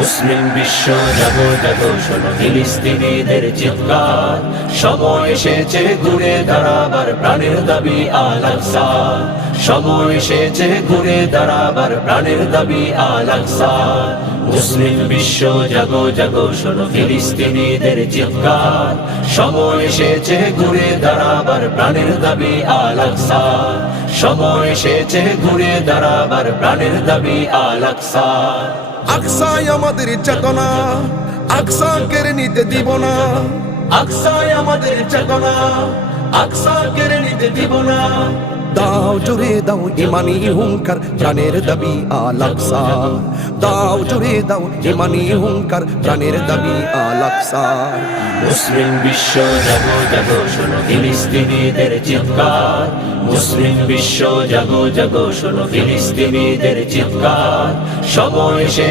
মুসলিম বিশ্ব জাগো জাগো শোনো ফিলিস্তিনিদের চিৎকার, সময় এসেছে ঘুরে দাঁড়াবার প্রাণের দাবি আল আকসা, সময় এসেছে ঘুরে দাঁড়াবার প্রাণের দাবি আল আকসা। মুসলিম বিশ্ব জাগো জাগো শোনো ফিলিস্তিনিদের চিৎকার, সময় এসেছে ঘুরে দাঁড়াবার প্রাণের দাবি আল আকসা, সময় এসেছে ঘুরে দাঁড়াবার প্রাণের দাবি আল আকসা। আকসায় আমাদের চেতনা, আকসা কেড়ে নিতে দিব না, আকসায় আমাদের চেতনা, আকসা কেড়ে নিতে দিব না। দাও জুড়ে দাও ইমানি হুঙ্কার, প্রাণের দাবি আল আকসা, দাও জুড়ে দাও ইমানি হুঙ্কার, প্রাণের দাবি আল আকসা। মুসলিম বিশ্ব জাগো জাগো শোনো ফিলিস্তিনিদের চিৎকার, মুসলিম বিশ্ব জাগো জাগো শোনো ফিলিস্তিনিদের চিৎকার, সময় এসে